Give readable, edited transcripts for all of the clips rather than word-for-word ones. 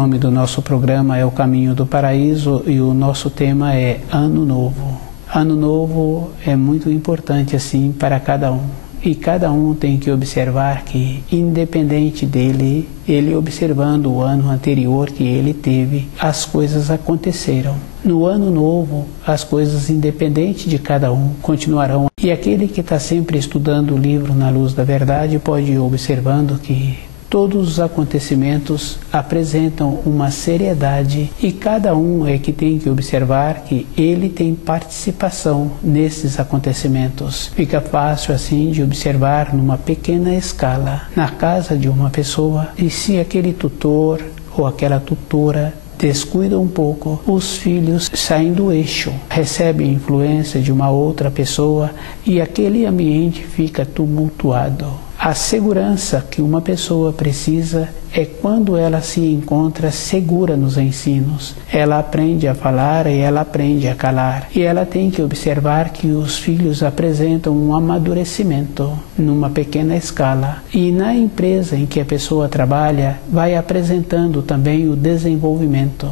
nome do nosso programa é O Caminho do Paraíso e o nosso tema é Ano Novo. Ano Novo é muito importante assim para cada um. E cada um tem que observar que, independente dele, ele observando o ano anterior que ele teve, as coisas aconteceram. No ano novo, as coisas, independente de cada um, continuarão. E aquele que está sempre estudando o livro Na Luz da Verdade pode ir observando que todos os acontecimentos apresentam uma seriedade e cada um é que tem que observar que ele tem participação nesses acontecimentos. Fica fácil assim de observar numa pequena escala, na casa de uma pessoa, e se aquele tutor ou aquela tutora descuida um pouco, os filhos saem do eixo, recebem influência de uma outra pessoa e aquele ambiente fica tumultuado. A segurança que uma pessoa precisa é quando ela se encontra segura nos ensinos. Ela aprende a falar e ela aprende a calar. E ela tem que observar que os filhos apresentam um amadurecimento numa pequena escala. E na empresa em que a pessoa trabalha, vai apresentando também o desenvolvimento.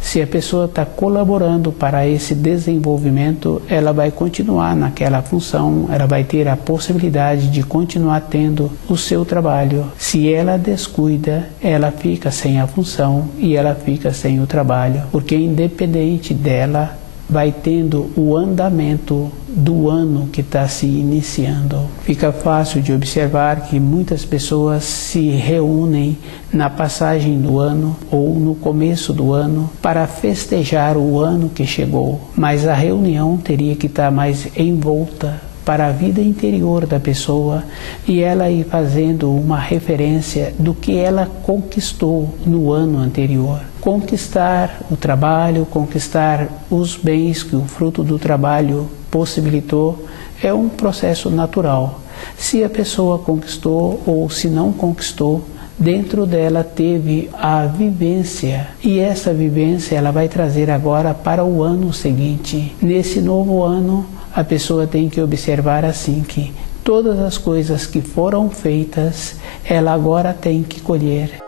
Se a pessoa está colaborando para esse desenvolvimento, ela vai continuar naquela função, ela vai ter a possibilidade de continuar tendo o seu trabalho. Se ela descuida, ela fica sem a função e ela fica sem o trabalho, porque independente dela, vai tendo o andamento do ano que está se iniciando. Fica fácil de observar que muitas pessoas se reúnem na passagem do ano ou no começo do ano para festejar o ano que chegou, mas a reunião teria que estar mais envolta para a vida interior da pessoa e ela ir fazendo uma referência do que ela conquistou no ano anterior. Conquistar o trabalho, conquistar os bens que o fruto do trabalho possibilitou é um processo natural. Se a pessoa conquistou ou se não conquistou, dentro dela teve a vivência e essa vivência ela vai trazer agora para o ano seguinte. Nesse novo ano, a pessoa tem que observar assim que todas as coisas que foram feitas, ela agora tem que colher.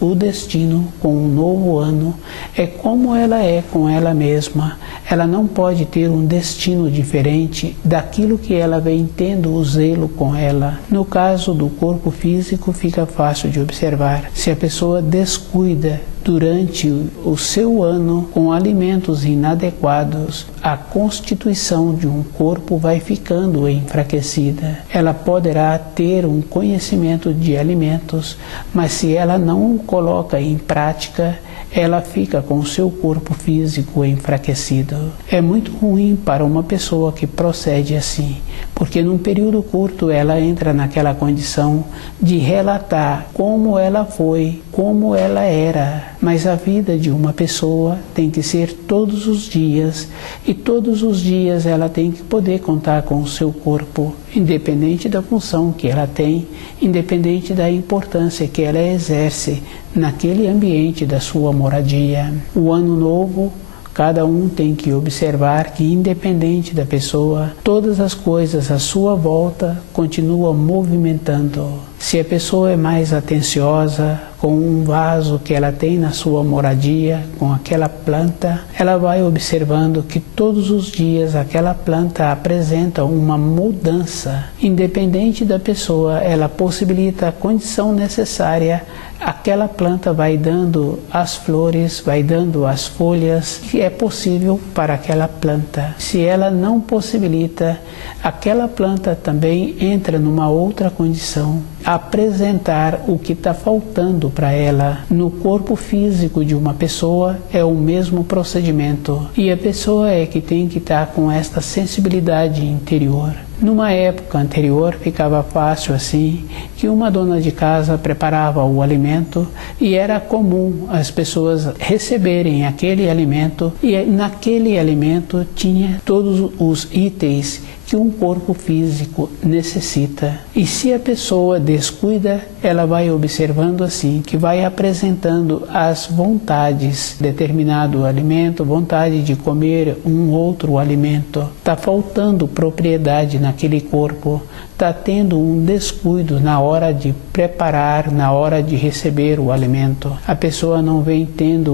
O destino com um novo ano é como ela é com ela mesma. Ela não pode ter um destino diferente daquilo que ela vem tendo o zelo com ela. No caso do corpo físico, fica fácil de observar. Se a pessoa descuida durante o seu ano com alimentos inadequados, a constituição de um corpo vai ficando enfraquecida. Ela poderá ter um conhecimento de alimentos, mas se ela não o coloca em prática, ela fica com o seu corpo físico enfraquecido. É muito ruim para uma pessoa que procede assim, porque num período curto ela entra naquela condição de relatar como ela foi, como ela era. Mas a vida de uma pessoa tem que ser todos os dias, e todos os dias ela tem que poder contar com o seu corpo, independente da função que ela tem, independente da importância que ela exerce naquele ambiente da sua moradia. O ano novo, cada um tem que observar que, independente da pessoa, todas as coisas à sua volta continuam movimentando. Se a pessoa é mais atenciosa com um vaso que ela tem na sua moradia, com aquela planta, ela vai observando que todos os dias aquela planta apresenta uma mudança. Independente da pessoa, ela possibilita a condição necessária. Aquela planta vai dando as flores, vai dando as folhas que é possível para aquela planta. Se ela não possibilita, aquela planta também entra numa outra condição, apresentar o que está faltando para ela. No corpo físico de uma pessoa é o mesmo procedimento e a pessoa é que tem que estar com esta sensibilidade interior. Numa época anterior ficava fácil assim que uma dona de casa preparava o alimento e era comum as pessoas receberem aquele alimento e naquele alimento tinha todos os itens que um corpo físico necessita. E se a pessoa descuida, ela vai observando assim, que vai apresentando as vontades, determinado alimento, vontade de comer um outro alimento. Está faltando propriedade naquele corpo, está tendo um descuido na hora de preparar, na hora de receber o alimento. A pessoa não vem tendo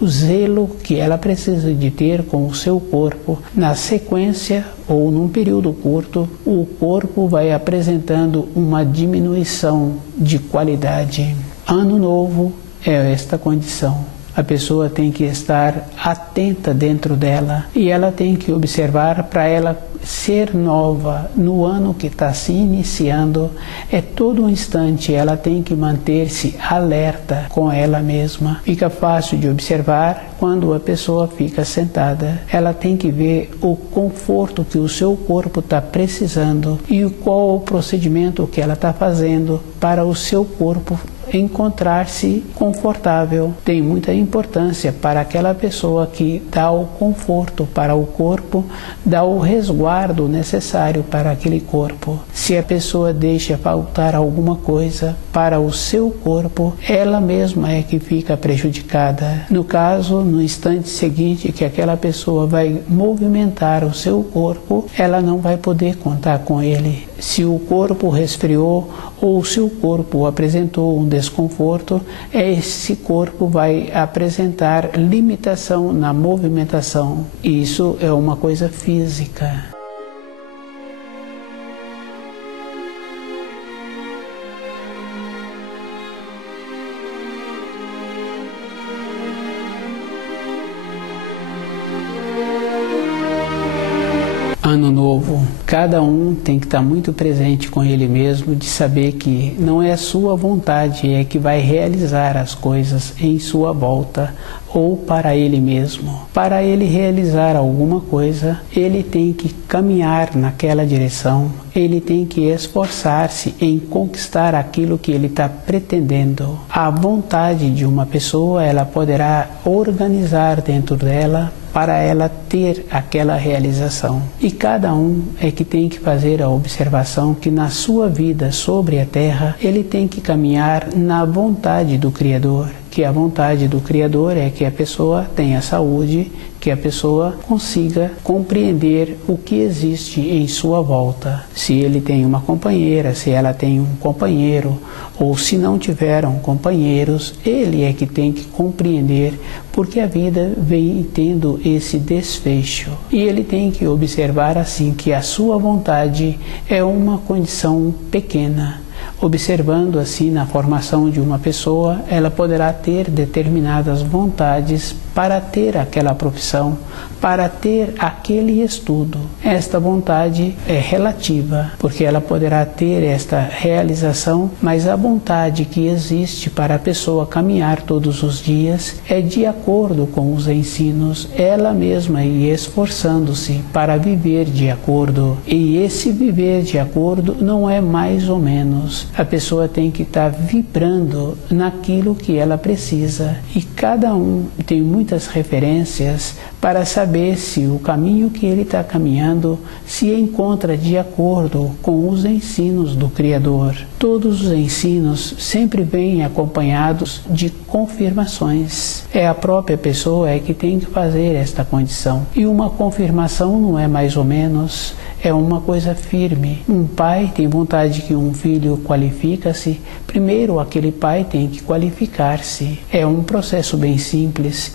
o zelo que ela precisa de ter com o seu corpo. Na sequência ou num período curto, o corpo vai apresentando uma diminuição de qualidade. Ano novo é esta condição. A pessoa tem que estar atenta dentro dela e ela tem que observar para ela ser nova no ano que está se iniciando. É todo um instante ela tem que manter-se alerta com ela mesma. Fica fácil de observar quando a pessoa fica sentada. Ela tem que ver o conforto que o seu corpo está precisando e qual o procedimento que ela está fazendo para o seu corpo encontrar-se confortável. Tem muita importância para aquela pessoa que dá o conforto para o corpo, dá o resguardo necessário para aquele corpo. Se a pessoa deixa faltar alguma coisa para o seu corpo, ela mesma é que fica prejudicada. No caso, no instante seguinte que aquela pessoa vai movimentar o seu corpo, ela não vai poder contar com ele. Se o corpo resfriou ou se o corpo apresentou um desconforto, esse corpo vai apresentar limitação na movimentação. Isso é uma coisa física. Ano novo, cada um tem que estar muito presente com ele mesmo, de saber que não é a sua vontade é que vai realizar as coisas em sua volta ou para ele mesmo. Para ele realizar alguma coisa, ele tem que caminhar naquela direção, ele tem que esforçar-se em conquistar aquilo que ele está pretendendo. A vontade de uma pessoa, ela poderá organizar dentro dela para ela ter aquela realização. E cada um é que tem que fazer a observação que na sua vida sobre a Terra, ele tem que caminhar na vontade do Criador, que a vontade do Criador é que a pessoa tenha saúde, que a pessoa consiga compreender o que existe em sua volta. Se ele tem uma companheira, se ela tem um companheiro, ou se não tiveram companheiros, ele é que tem que compreender porque a vida vem tendo esse desfecho. E ele tem que observar assim que a sua vontade é uma condição pequena. Observando assim na formação de uma pessoa, ela poderá ter determinadas vontades para ter aquela profissão, para ter aquele estudo. Esta vontade é relativa, porque ela poderá ter esta realização, mas a vontade que existe para a pessoa caminhar todos os dias é de acordo com os ensinos, ela mesma ir esforçando-se para viver de acordo. E esse viver de acordo não é mais ou menos. A pessoa tem que estar vibrando naquilo que ela precisa. E cada um tem muitas referências para saber se o caminho que ele está caminhando se encontra de acordo com os ensinos do Criador. Todos os ensinos sempre vêm acompanhados de confirmações. É a própria pessoa que tem que fazer esta condição. E uma confirmação não é mais ou menos, é uma coisa firme. Um pai tem vontade que um filho qualifique-se, primeiro aquele pai tem que qualificar-se. É um processo bem simples.